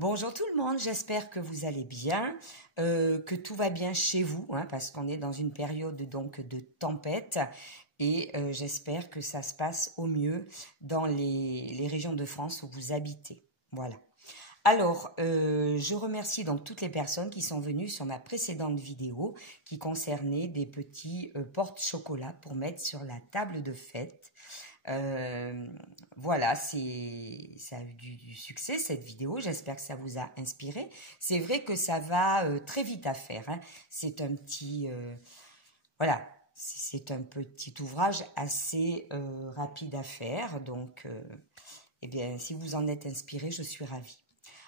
Bonjour tout le monde, j'espère que vous allez bien, que tout va bien chez vous, hein, parce qu'on est dans une période donc de tempête et j'espère que ça se passe au mieux dans les régions de France où vous habitez. Voilà. Alors, je remercie donc toutes les personnes qui sont venues sur ma précédente vidéo qui concernait des petits porte-chocolat pour mettre sur la table de fête. Voilà, ça a eu du succès cette vidéo, j'espère que ça vous a inspiré. C'est vrai que ça va très vite à faire, hein. C'est un petit, voilà, c'est un petit ouvrage assez rapide à faire, donc, eh bien, si vous en êtes inspiré, je suis ravie.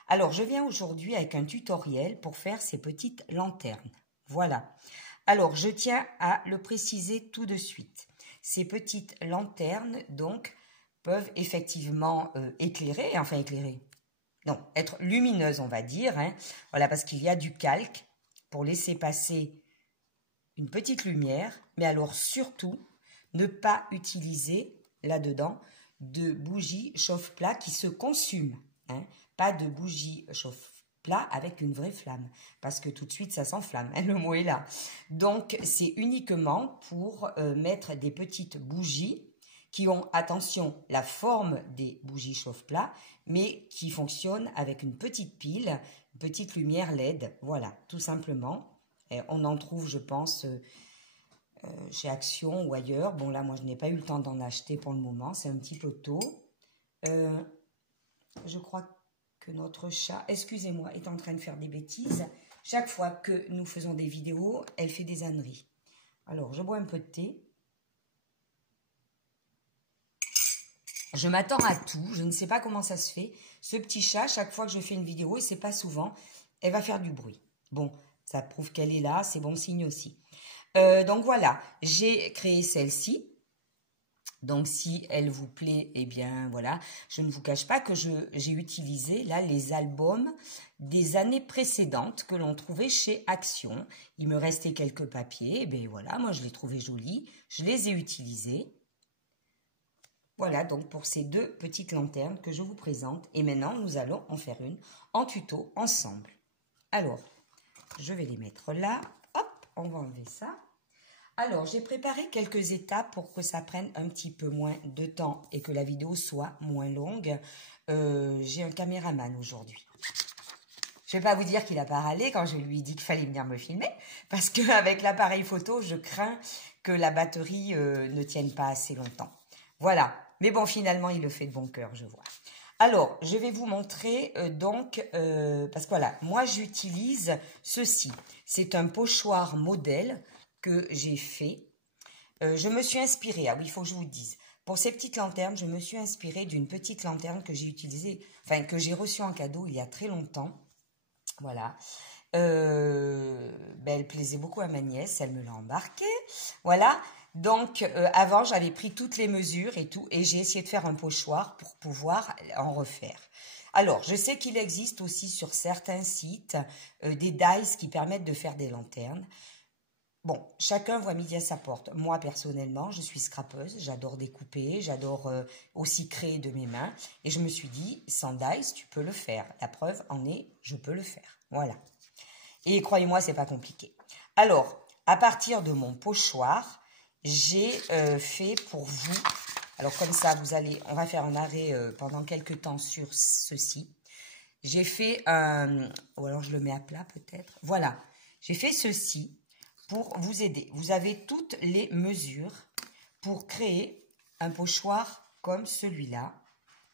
Alors, je viens aujourd'hui avec un tutoriel pour faire ces petites lanternes. Voilà. Alors, je tiens à le préciser tout de suite. Ces petites lanternes, donc, peuvent effectivement éclairer, non, être lumineuses, on va dire, hein. Voilà, parce qu'il y a du calque pour laisser passer une petite lumière, mais alors surtout, ne pas utiliser là-dedans de bougies chauffe-plat qui se consument, hein. Pas de bougies chauffe-plat avec une vraie flamme, parce que tout de suite ça s'enflamme, hein, le mot est là. Donc c'est uniquement pour mettre des petites bougies qui ont, attention, la forme des bougies chauffe-plat, mais qui fonctionnent avec une petite pile, une petite lumière LED, voilà, tout simplement. Et on en trouve, je pense, chez Action ou ailleurs. Bon là, moi je n'ai pas eu le temps d'en acheter pour le moment, c'est un petit peu tôt. Je crois que notre chat, excusez-moi, est en train de faire des bêtises. Chaque fois que nous faisons des vidéos, elle fait des âneries. Alors, je bois un peu de thé. Je m'attends à tout. Je ne sais pas comment ça se fait. Ce petit chat, chaque fois que je fais une vidéo, et c'est pas souvent, elle va faire du bruit. Bon, ça prouve qu'elle est là, c'est bon signe aussi. Donc voilà, j'ai créé celle-ci. Donc, si elle vous plaît, eh bien, voilà. Je ne vous cache pas que j'ai utilisé, là, les albums des années précédentes que l'on trouvait chez Action. Il me restait quelques papiers. Eh bien, voilà, moi, je les trouvais jolis. Je les ai utilisés. Voilà, donc, pour ces deux petites lanternes que je vous présente. Et maintenant, nous allons en faire une en tuto ensemble. Alors, je vais les mettre là. Hop, on va enlever ça. Alors, j'ai préparé quelques étapes pour que ça prenne un petit peu moins de temps et que la vidéo soit moins longue. J'ai un caméraman aujourd'hui. Je ne vais pas vous dire qu'il n'a pas râlé quand je lui ai dit qu'il fallait venir me filmer, parce qu'avec l'appareil photo, je crains que la batterie ne tienne pas assez longtemps. Voilà, mais bon, finalement, il le fait de bon cœur, je vois. Alors, je vais vous montrer parce que voilà, moi j'utilise ceci. C'est un pochoir modèle que j'ai fait. Je me suis inspirée, ah oui, il faut que je vous le dise. Pour ces petites lanternes, je me suis inspirée d'une petite lanterne que j'ai utilisée, enfin que j'ai reçue en cadeau il y a très longtemps. Voilà. Elle plaisait beaucoup à ma nièce, elle me l'a embarquée. Voilà. Donc, avant, j'avais pris toutes les mesures et tout, et j'ai essayé de faire un pochoir pour pouvoir en refaire. Alors, je sais qu'il existe aussi sur certains sites des dies qui permettent de faire des lanternes. Bon, chacun voit midi à sa porte. Moi, personnellement, je suis scrapeuse, j'adore découper, j'adore aussi créer de mes mains. Et je me suis dit, sans dies, tu peux le faire. La preuve en est, je peux le faire. Voilà. Et croyez-moi, c'est pas compliqué. Alors, à partir de mon pochoir, j'ai fait pour vous, alors comme ça, on va faire un arrêt pendant quelques temps sur ceci. J'ai fait ou alors je le mets à plat peut-être. Voilà, j'ai fait ceci pour vous aider. Vous avez toutes les mesures pour créer un pochoir comme celui-là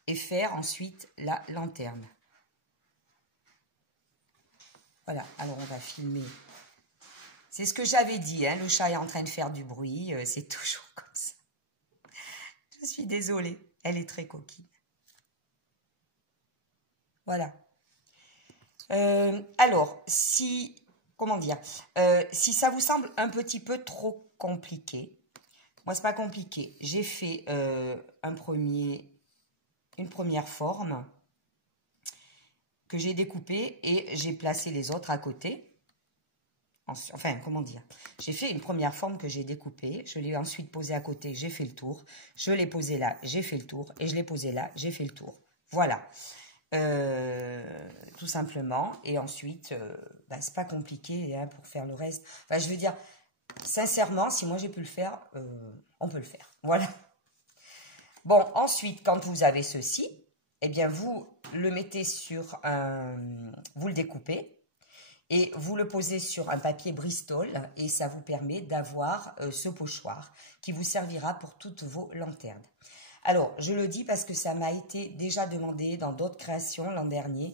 et faire ensuite la lanterne. Voilà, alors on va filmer. C'est ce que j'avais dit, hein, le chat est en train de faire du bruit, c'est toujours comme ça. Je suis désolée, elle est très coquine. Voilà. Alors, si ça vous semble un petit peu trop compliqué, moi c'est pas compliqué. J'ai fait une première forme que j'ai découpée et j'ai placé les autres à côté. Enfin, comment dire, j'ai fait une première forme que j'ai découpée, je l'ai ensuite posée à côté, j'ai fait le tour, je l'ai posée là, j'ai fait le tour, et je l'ai posée là, j'ai fait le tour. Voilà. Tout simplement. Et ensuite, c'est pas compliqué hein, pour faire le reste. Enfin, je veux dire, sincèrement, si moi j'ai pu le faire, on peut le faire. Voilà. Bon, ensuite, quand vous avez ceci, eh bien, vous le mettez sur un... Vous le découpez et vous le posez sur un papier Bristol et ça vous permet d'avoir ce pochoir qui vous servira pour toutes vos lanternes. Alors, je le dis parce que ça m'a été déjà demandé dans d'autres créations l'an dernier.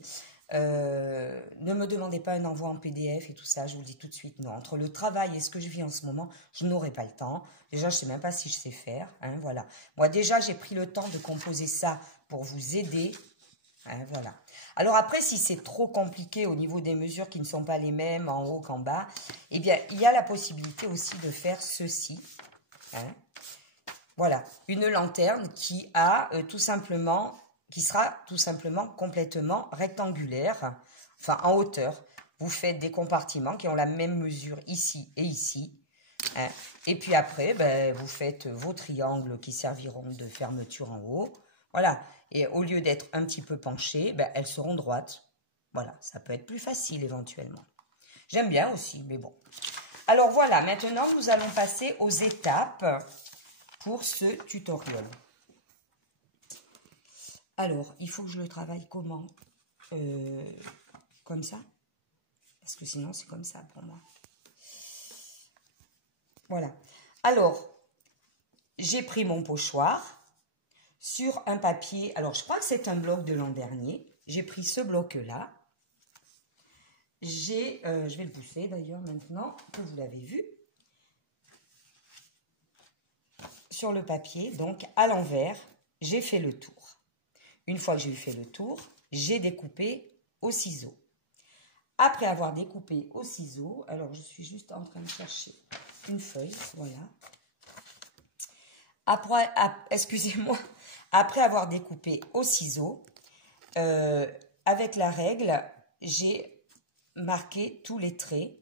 Ne me demandez pas un envoi en PDF et tout ça, je vous le dis tout de suite, non. Entre le travail et ce que je vis en ce moment, je n'aurai pas le temps. Déjà, je ne sais même pas si je sais faire, hein, voilà. Moi, déjà, j'ai pris le temps de composer ça pour vous aider, hein, voilà. Alors après, si c'est trop compliqué au niveau des mesures qui ne sont pas les mêmes en haut qu'en bas, eh bien, il y a la possibilité aussi de faire ceci, hein. Voilà, une lanterne qui a qui sera tout simplement complètement rectangulaire, enfin en hauteur. Vous faites des compartiments qui ont la même mesure ici et ici. Hein. Et puis après, vous faites vos triangles qui serviront de fermeture en haut. Voilà, et au lieu d'être un petit peu penchées, elles seront droites. Voilà, ça peut être plus facile éventuellement. J'aime bien aussi, mais bon. Alors voilà, maintenant nous allons passer aux étapes pour ce tutoriel. Alors, il faut que je le travaille comment? Comme ça? Parce que sinon, c'est comme ça pour moi. Voilà. Alors, j'ai pris mon pochoir sur un papier. Alors, je crois que c'est un bloc de l'an dernier. J'ai pris ce bloc-là. Je vais le pousser d'ailleurs maintenant que vous l'avez vu. Sur le papier, donc à l'envers, j'ai fait le tour. Une fois que j'ai fait le tour, j'ai découpé au ciseau. Après avoir découpé au ciseau, alors je suis juste en train de chercher une feuille, voilà. Après, excusez-moi, après avoir découpé au ciseau, avec la règle, j'ai marqué tous les traits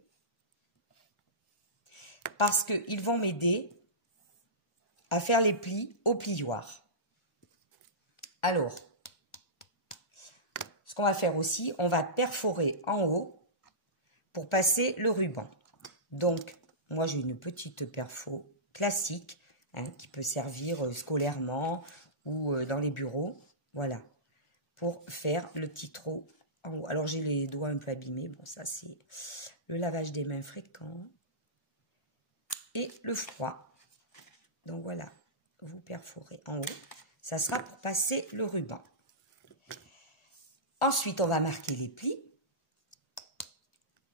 parce qu'ils vont m'aider à faire les plis au plioir. Alors, ce qu'on va faire aussi, on va perforer en haut pour passer le ruban. Donc, moi j'ai une petite perfo classique hein, qui peut servir scolairement ou dans les bureaux. Voilà, pour faire le petit trou en haut. Alors j'ai les doigts un peu abîmés. Bon, ça c'est le lavage des mains fréquent et le froid. Donc voilà, vous perforez en haut. Ça sera pour passer le ruban. Ensuite, on va marquer les plis.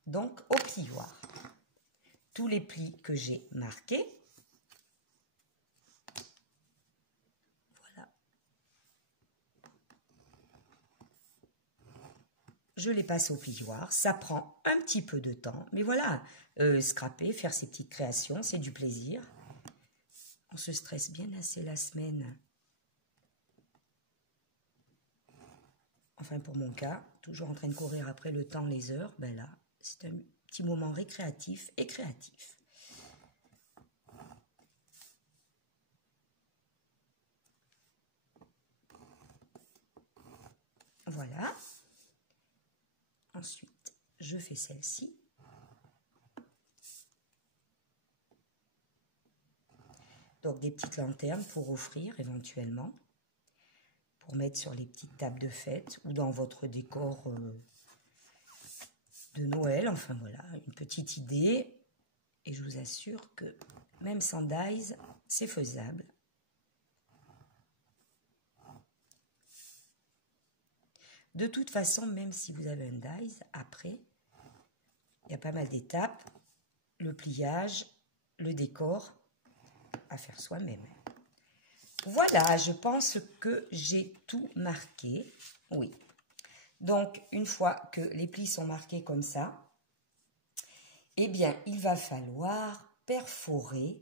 Donc, au plioir. Tous les plis que j'ai marqués. Voilà. Je les passe au plioir. Ça prend un petit peu de temps. Mais voilà, scraper, faire ces petites créations, c'est du plaisir. On se stresse bien assez la semaine. Enfin, pour mon cas, toujours en train de courir après le temps, les heures, là, c'est un petit moment récréatif et créatif. Voilà. Ensuite, je fais celle-ci. Donc, des petites lanternes pour offrir éventuellement, pour mettre sur les petites tables de fête ou dans votre décor de Noël. Enfin, voilà, une petite idée. Et je vous assure que même sans dies, c'est faisable. De toute façon, même si vous avez un dies, après, il y a pas mal d'étapes. Le pliage, le décor, à faire soi-même. Voilà, je pense que j'ai tout marqué. Oui. Donc, une fois que les plis sont marqués comme ça, eh bien, il va falloir perforer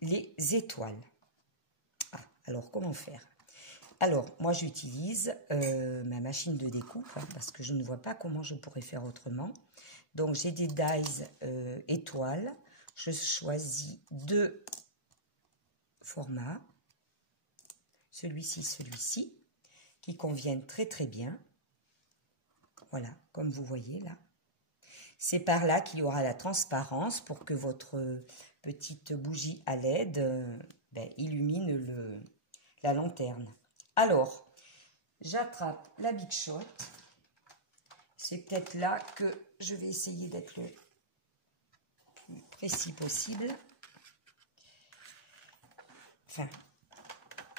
les étoiles. Ah, alors, comment faire? Alors, moi, j'utilise ma machine de découpe hein, parce que je ne vois pas comment je pourrais faire autrement. Donc, j'ai des dies étoiles. Je choisis deux formats, celui-ci, qui conviennent très très bien. voilà, comme vous voyez là. C'est par là qu'il y aura la transparence pour que votre petite bougie à LED illumine la lanterne. Alors, j'attrape la Big Shot. C'est peut-être là que je vais essayer d'être le plus précis possible. Enfin,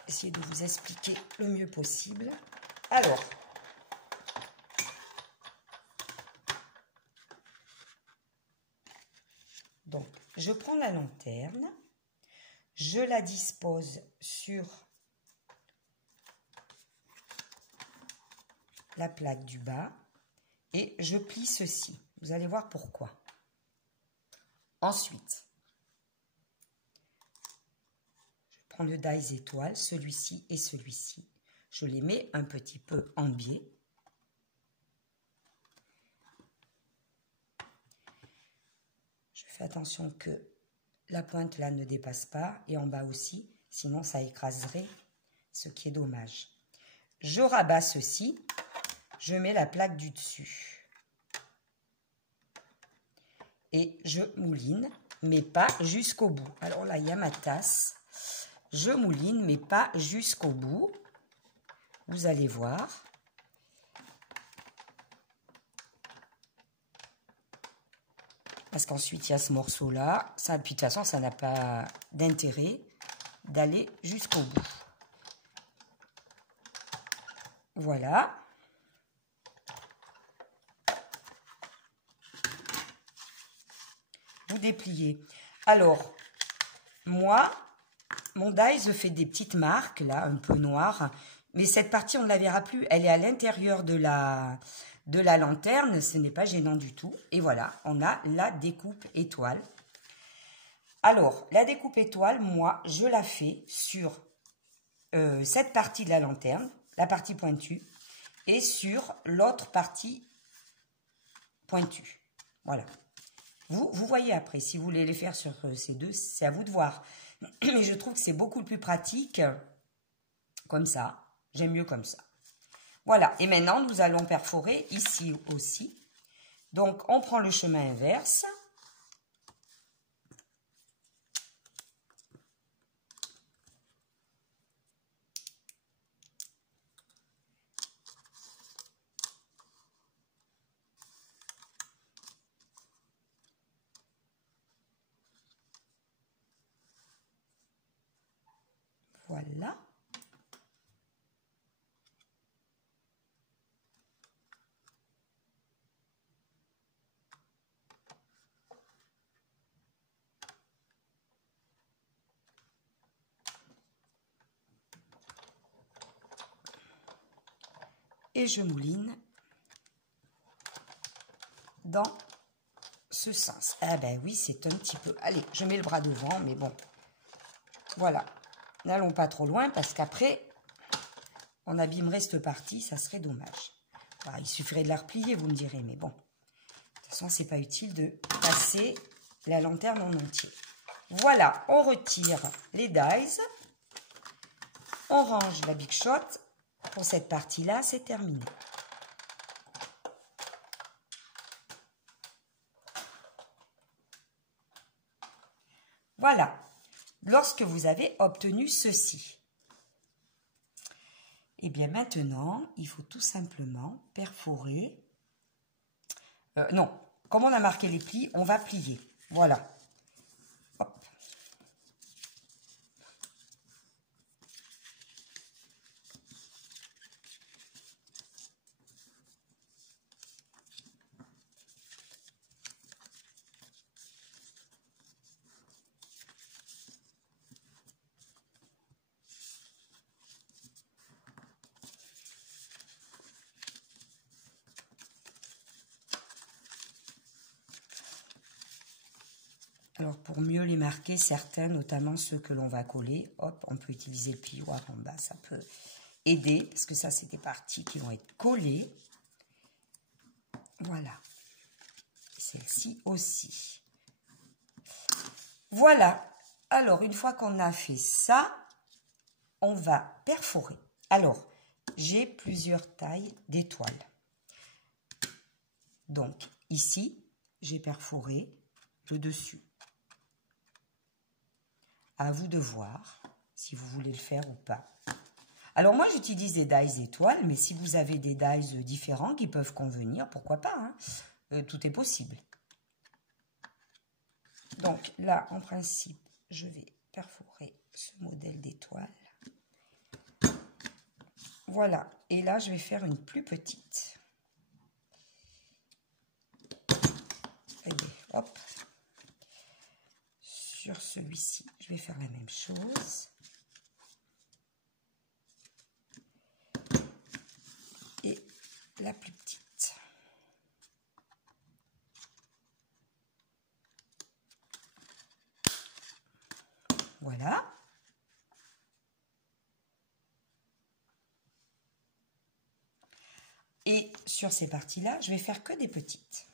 essayer de vous expliquer le mieux possible. Alors, donc, je prends la lanterne, je la dispose sur la plaque du bas et je plie ceci. Vous allez voir pourquoi. Ensuite, je prends le dies étoile, celui-ci et celui-ci. Je les mets un petit peu en biais. Je fais attention que la pointe là ne dépasse pas et en bas aussi, sinon ça écraserait, ce qui est dommage. Je rabats ceci, je mets la plaque du dessus et je mouline, mais pas jusqu'au bout. Alors là, il y a ma tasse. Je mouline, mais pas jusqu'au bout. Vous allez voir. Parce qu'ensuite, il y a ce morceau-là. Puis de toute façon, ça n'a pas d'intérêt d'aller jusqu'au bout. Voilà. Vous dépliez. Alors, moi, mon dies fait des petites marques, là, un peu noires. Mais cette partie, on ne la verra plus. Elle est à l'intérieur de la lanterne. Ce n'est pas gênant du tout. Et voilà, on a la découpe étoile. Alors, la découpe étoile, moi, je la fais sur cette partie de la lanterne, la partie pointue, et sur l'autre partie pointue. Voilà. Vous voyez après, si vous voulez les faire sur ces deux, c'est à vous de voir. Mais je trouve que c'est beaucoup plus pratique comme ça. J'aime mieux comme ça. Voilà. Et maintenant, nous allons perforer ici aussi. Donc, on prend le chemin inverse. Voilà. Et je mouline dans ce sens. Ah ben oui, c'est un petit peu... Allez, je mets le bras devant, mais bon. Voilà. N'allons pas trop loin parce qu'après, on abîmerait cette partie, ça serait dommage. Alors, il suffirait de la replier, vous me direz, mais bon. De toute façon, c'est pas utile de passer la lanterne en entier. Voilà, on retire les dies. On range la Big Shot. Pour cette partie-là, c'est terminé. Voilà. Lorsque vous avez obtenu ceci, et bien maintenant, il faut tout simplement perforer. Non, comme on a marqué les plis, on va plier. Voilà. Hop. Alors, pour mieux les marquer, certains, notamment ceux que l'on va coller, hop, on peut utiliser le plioir en bas, ça peut aider, parce que ça, c'est des parties qui vont être collées. Voilà. Celle-ci aussi. Voilà. Alors, une fois qu'on a fait ça, on va perforer. Alors, j'ai plusieurs tailles d'étoiles. Donc, ici, j'ai perforé le dessus. À vous de voir si vous voulez le faire ou pas. Alors, moi, j'utilise des dies étoiles, mais si vous avez des dies différents qui peuvent convenir, pourquoi pas, hein, tout est possible. Donc, là, en principe, je vais perforer ce modèle d'étoile. Voilà. Et là, je vais faire une plus petite. Et bien, hop. Sur celui-ci, je vais faire la même chose. Et la plus petite. Voilà. Et sur ces parties-là, je vais faire que des petites.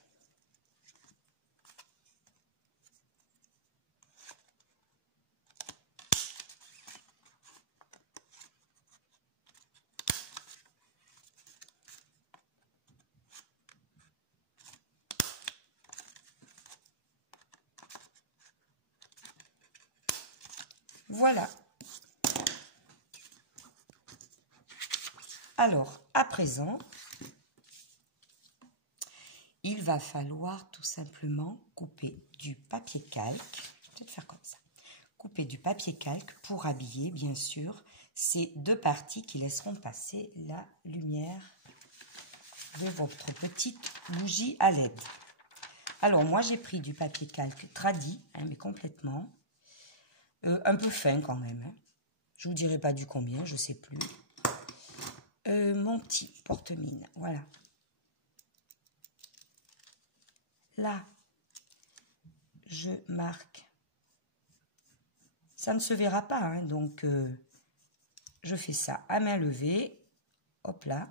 Voilà. Alors, à présent, il va falloir tout simplement couper du papier calque. Je vais peut-être faire comme ça. Couper du papier calque pour habiller, bien sûr, ces deux parties qui laisseront passer la lumière de votre petite bougie à LED. Alors, moi, j'ai pris du papier calque tradit, hein, mais complètement. Un peu fin quand même. Hein. Je ne vous dirai pas du combien, je ne sais plus. Mon petit porte-mine, voilà. Là, je marque. Ça ne se verra pas, hein, donc je fais ça à main levée. Hop là.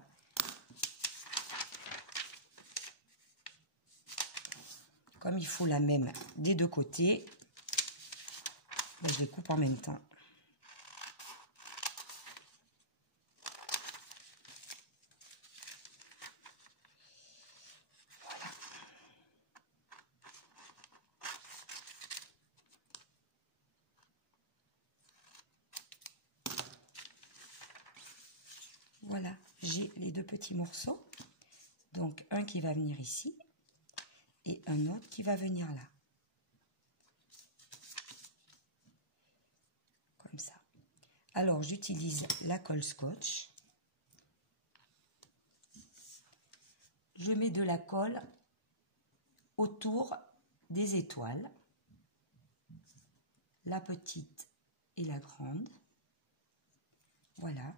Comme il faut la même des deux côtés, je les coupe en même temps. Voilà. Voilà, j'ai les deux petits morceaux. Donc, un qui va venir ici et un autre qui va venir là. Comme ça. Alors, j'utilise la colle scotch. Je mets de la colle autour des étoiles. La petite et la grande. Voilà.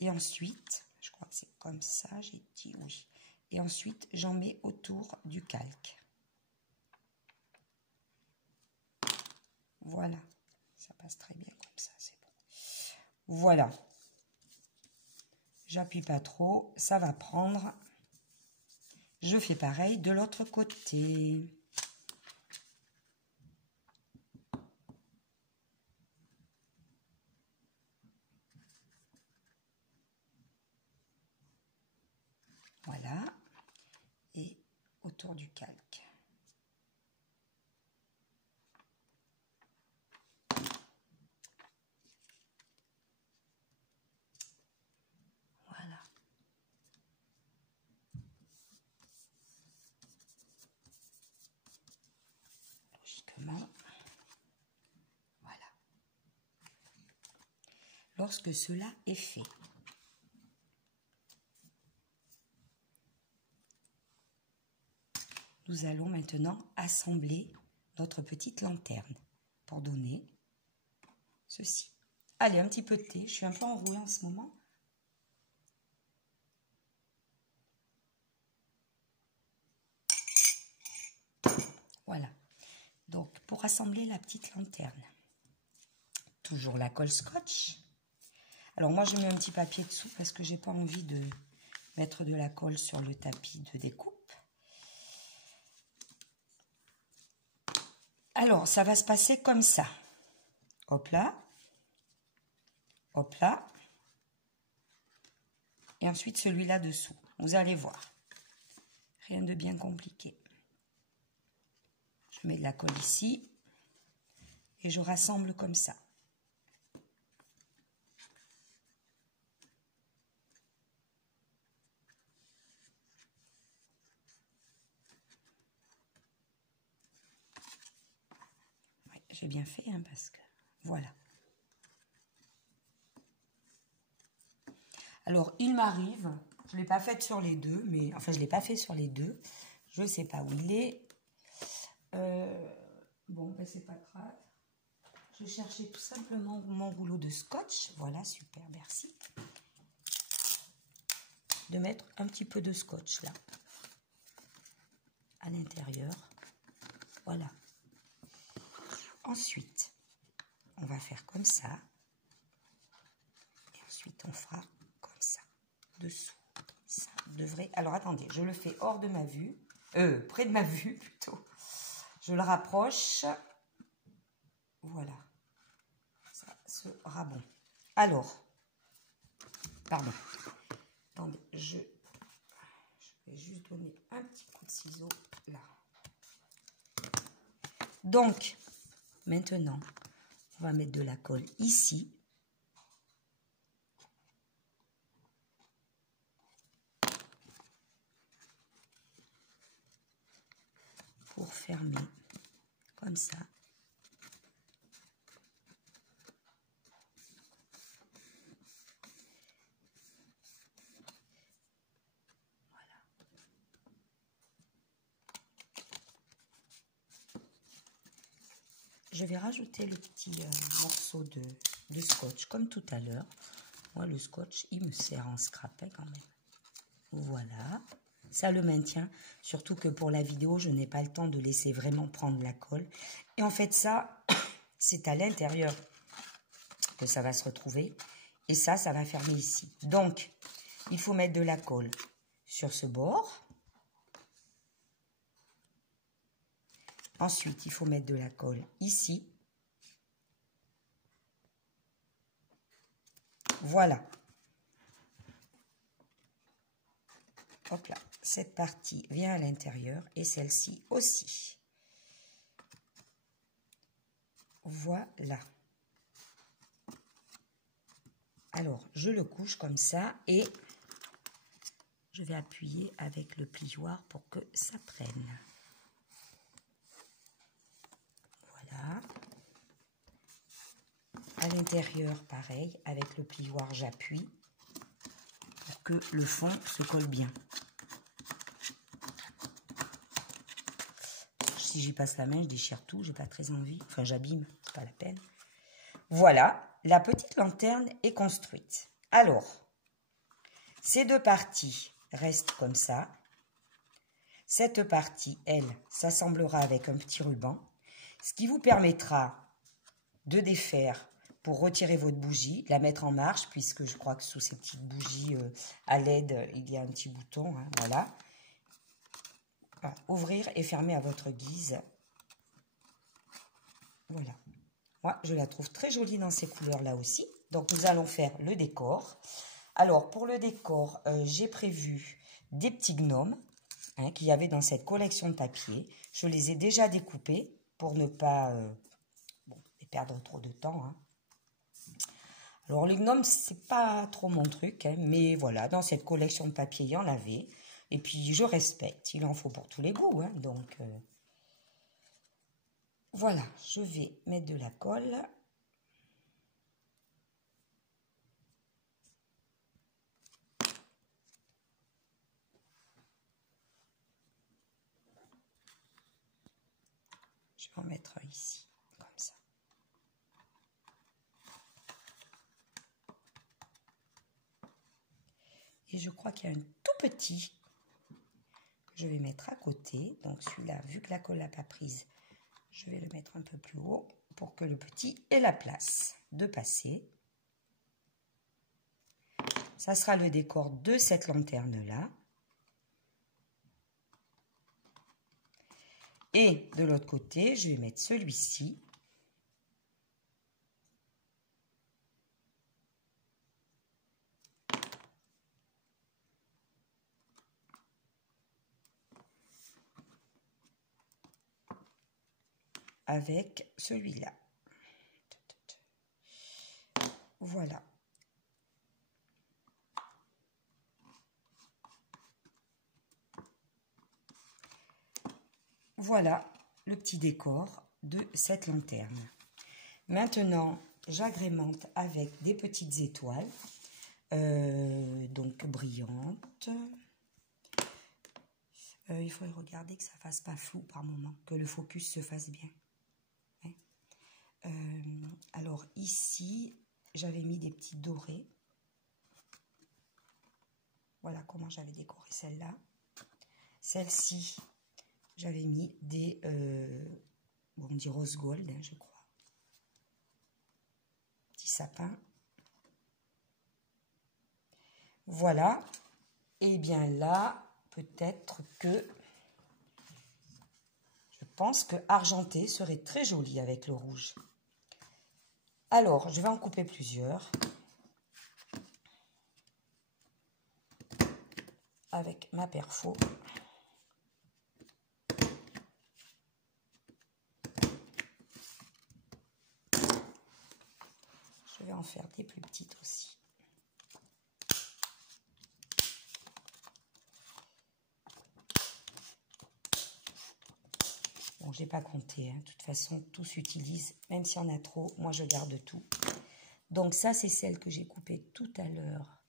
Et ensuite, je crois que c'est comme ça, j'ai dit oui. Et ensuite, j'en mets autour du calque. Voilà. Ça passe très bien comme ça, c'est bon. Voilà. J'appuie pas trop, ça va prendre. Je fais pareil de l'autre côté. Voilà. Et autour du calque. Voilà. Logiquement. Voilà. Lorsque cela est fait, nous allons maintenant assembler notre petite lanterne pour donner ceci. Allez, un petit peu de thé. Je suis un peu enroulée en ce moment. Voilà. Donc, pour assembler la petite lanterne, toujours la colle scotch. Alors, moi, je mets un petit papier dessous parce que j'ai pas envie de mettre de la colle sur le tapis de découpe. Alors, ça va se passer comme ça. Hop là. Hop là. Et ensuite, celui-là dessous. Vous allez voir. Rien de bien compliqué. Je mets de la colle ici et je rassemble comme ça. Ouais, j'ai bien fait hein, parce que voilà. Alors il m'arrive, je ne l'ai pas faite sur les deux, mais enfin je ne l'ai pas fait sur les deux. Je ne sais pas où il est. Bon, ben c'est pas grave. Je cherchais tout simplement mon rouleau de scotch. Voilà, super, merci. De mettre un petit peu de scotch là, à l'intérieur. Voilà. Ensuite, on va faire comme ça. Et ensuite, on fera comme ça, dessous. Ça devrait... Alors, attendez, je le fais hors de ma vue. Près de ma vue, plutôt. Je le rapproche. Voilà. Ça sera bon. Alors, pardon. Attendez, je vais juste donner un petit coup de ciseau là. Donc, maintenant, on va mettre de la colle ici. Pour fermer, comme ça. Je vais rajouter le petit morceau de scotch, comme tout à l'heure. Moi, le scotch, il me sert en scrap hein, quand même. Voilà, ça le maintient. Surtout que pour la vidéo, je n'ai pas le temps de laisser vraiment prendre la colle. Et en fait, ça, c'est à l'intérieur que ça va se retrouver. Et ça va fermer ici. Donc, il faut mettre de la colle sur ce bord. Ensuite, il faut mettre de la colle ici. Voilà. Hop là. Cette partie vient à l'intérieur et celle-ci aussi. Voilà. Alors, je le couche comme ça et je vais appuyer avec le plioir pour que ça prenne. Voilà. À l'intérieur, pareil, avec le plioir, j'appuie pour que le fond se colle bien. Si j'y passe la main, je déchire tout, j'ai pas très envie. Enfin, j'abîme, c'est pas la peine. Voilà, la petite lanterne est construite. Alors, ces deux parties restent comme ça. Cette partie, elle, s'assemblera avec un petit ruban, ce qui vous permettra de défaire pour retirer votre bougie, la mettre en marche, puisque je crois que sous ces petites bougies à LED, il y a un petit bouton, hein, voilà. Ouvrir et fermer à votre guise. Voilà. Moi, je la trouve très jolie dans ces couleurs-là aussi. Donc, nous allons faire le décor. Alors, pour le décor, j'ai prévu des petits gnomes hein, qu'il y avait dans cette collection de papier. Je les ai déjà découpés pour ne pas perdre trop de temps. Hein. Alors, les gnomes, c'est pas trop mon truc. Hein, mais voilà, dans cette collection de papier, il y en avait. Et puis, je respecte. Il en faut pour tous les goûts. Hein, donc, voilà. Je vais mettre de la colle. Je vais en mettre ici, comme ça. Et je crois qu'il y a un tout petit que je vais mettre à côté. Donc celui-là, vu que la colle n'a pas prise, je vais le mettre un peu plus haut pour que le petit ait la place de passer. Ça sera le décor de cette lanterne-là. Et de l'autre côté, je vais mettre celui-ci. avec celui-là. Voilà. Voilà le petit décor de cette lanterne. Maintenant, j'agrémente avec des petites étoiles, donc brillantes. Il faut regarder que ça ne fasse pas flou par moment, que le focus se fasse bien. Alors ici, j'avais mis des petits dorés. Voilà comment j'avais décoré celle-là. Celle-ci, j'avais mis des, bon, on dit rose gold, hein, je crois. Petit sapin. Voilà. Et bien là, peut-être que je pense que argenté serait très joli avec le rouge. Alors, je vais en couper plusieurs. Avec ma perfo. Je vais en faire des plus petites aussi. Bon, j'ai pas compté, hein. De toute façon, tout s'utilise. Même s'il y en a trop, moi je garde tout. Donc ça, c'est celle que j'ai coupée tout à l'heure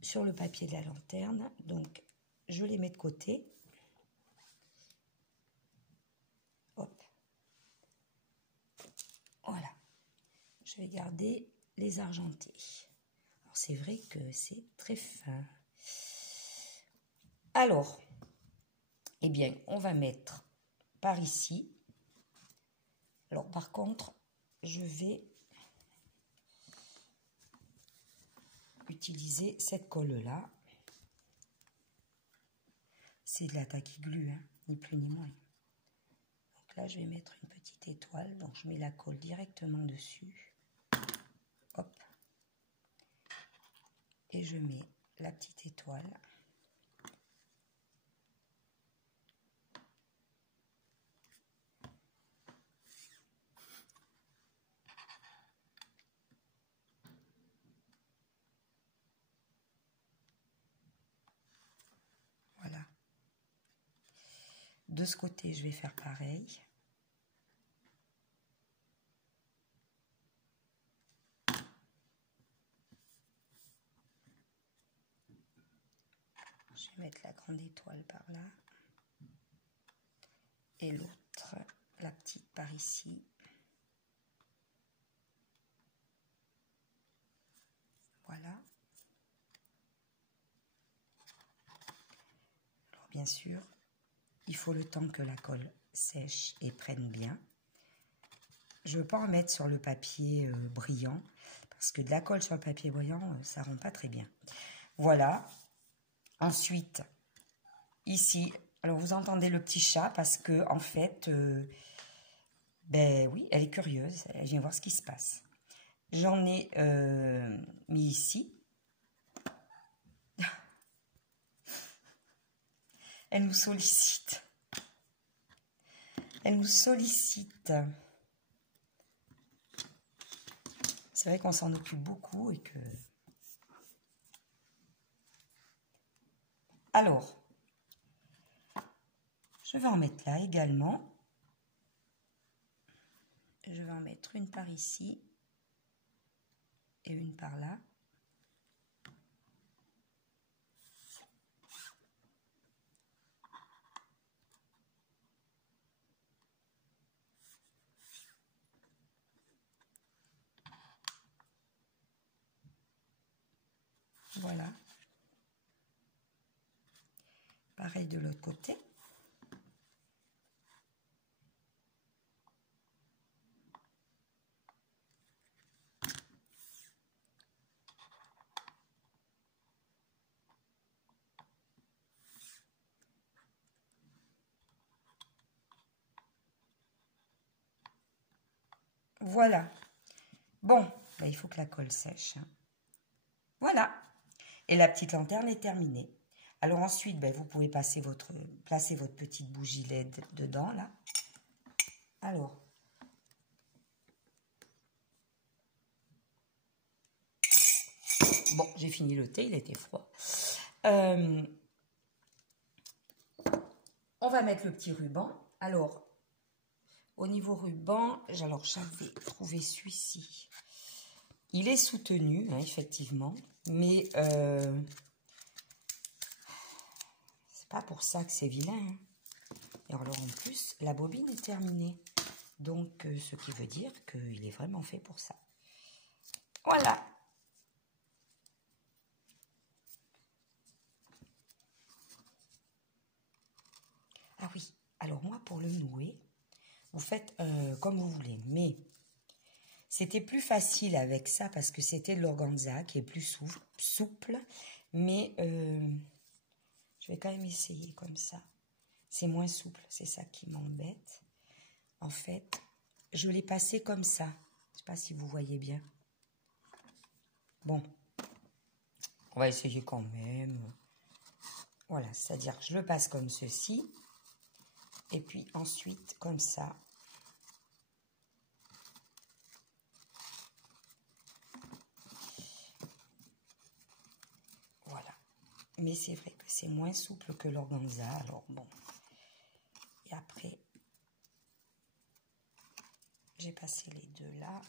sur le papier de la lanterne. Donc, je les mets de côté. Hop. Voilà. Je vais garder les argentés. Alors, c'est vrai que c'est très fin. Alors, eh bien, on va mettre par ici. Alors, par contre, je vais utiliser cette colle-là. C'est de la tacky glue, hein, ni plus ni moins. Donc là, je vais mettre une petite étoile. Donc, je mets la colle directement dessus. Hop. Et je mets la petite étoile. Voilà. De ce côté, je vais faire pareil. Je vais mettre la grande étoile par là. Et l'autre, la petite par ici. Voilà. Alors bien sûr, il faut le temps que la colle sèche et prenne bien. Je ne veux pas en mettre sur le papier brillant, parce que de la colle sur le papier brillant, ça ne rend pas très bien. Voilà. Ensuite, ici, alors vous entendez le petit chat, parce que en fait, ben oui, elle est curieuse, elle vient voir ce qui se passe. J'en ai mis ici. Elle nous sollicite. Elle nous sollicite. C'est vrai qu'on s'en occupe beaucoup et que... Alors, je vais en mettre là également. Je vais en mettre une par ici et une par là. Voilà. Pareil de l'autre côté. Voilà. Bon, ben, il faut que la colle sèche. Hein. Voilà. Et la petite lanterne est terminée. Alors ensuite, ben, vous pouvez placer votre petite bougie LED dedans, là. Alors, bon, j'ai fini le thé, il était froid. On va mettre le petit ruban. Alors, au niveau ruban, alors j'avais trouvé celui-ci. Il est soutenu, hein, effectivement, mais c'est pas pour ça que c'est vilain. Hein. Et alors en plus, la bobine est terminée. Donc, ce qui veut dire qu'il est vraiment fait pour ça. Voilà. Ah oui, alors moi, pour le nouer, vous faites comme vous voulez. Mais c'était plus facile avec ça parce que c'était de l'organza qui est plus souple. Mais je vais quand même essayer comme ça. C'est moins souple, c'est ça qui m'embête. En fait, je l'ai passé comme ça. Je ne sais pas si vous voyez bien. Bon, on va essayer quand même. Voilà, c'est-à-dire que je le passe comme ceci. Et puis ensuite, comme ça. Voilà. Mais c'est vrai que c'est moins souple que l'organza. Alors bon. Et après, j'ai passé les deux là.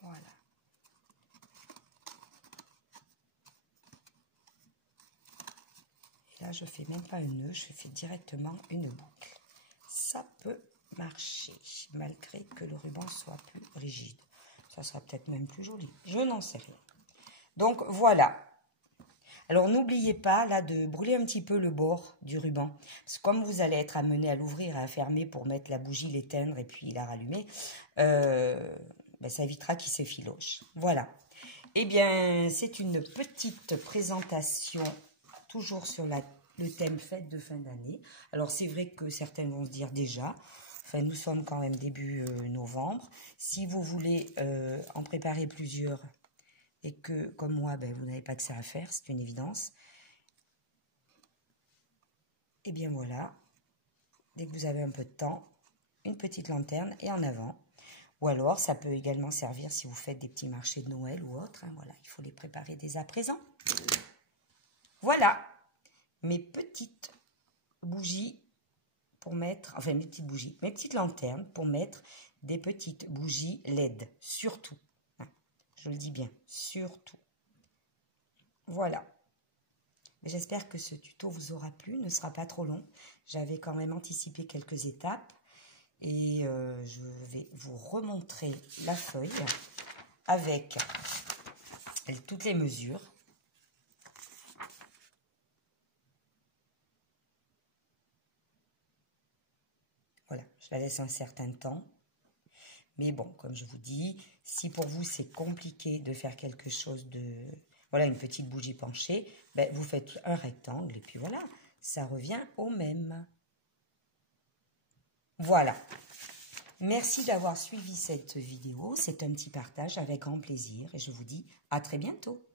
Voilà. Et là, je fais même pas un nœud, je fais directement une boucle. Ça peut marcher, malgré que le ruban soit plus rigide. Ça sera peut-être même plus joli. Je n'en sais rien. Donc, voilà. Alors, n'oubliez pas, là, de brûler un petit peu le bord du ruban. Parce que comme vous allez être amené à l'ouvrir et à fermer pour mettre la bougie, l'éteindre et puis la rallumer, ben, ça évitera qu'il s'effiloche. Voilà. Eh bien, c'est une petite présentation, toujours sur le thème fête de fin d'année. Alors, c'est vrai que certaines vont se dire déjà, enfin, nous sommes quand même début novembre. Si vous voulez en préparer plusieurs et que, comme moi, ben, vous n'avez pas que ça à faire, c'est une évidence. Et bien voilà, dès que vous avez un peu de temps, une petite lanterne et en avant. Ou alors, ça peut également servir si vous faites des petits marchés de Noël ou autre. Hein, voilà, il faut les préparer dès à présent. Voilà, mes petites bougies pour mettre, enfin mes petites bougies, mes petites lanternes pour mettre des petites bougies LED, surtout. Hein, je le dis bien, surtout. Voilà. J'espère que ce tuto vous aura plu, ne sera pas trop long. J'avais quand même anticipé quelques étapes. Et je vais vous remontrer la feuille avec toutes les mesures. Voilà, je la laisse un certain temps. Mais bon, comme je vous dis, si pour vous c'est compliqué de faire quelque chose de... Voilà, une petite bougie penchée, ben, vous faites un rectangle et puis voilà, ça revient au même. Voilà. Merci d'avoir suivi cette vidéo. C'est un petit partage avec grand plaisir et je vous dis à très bientôt.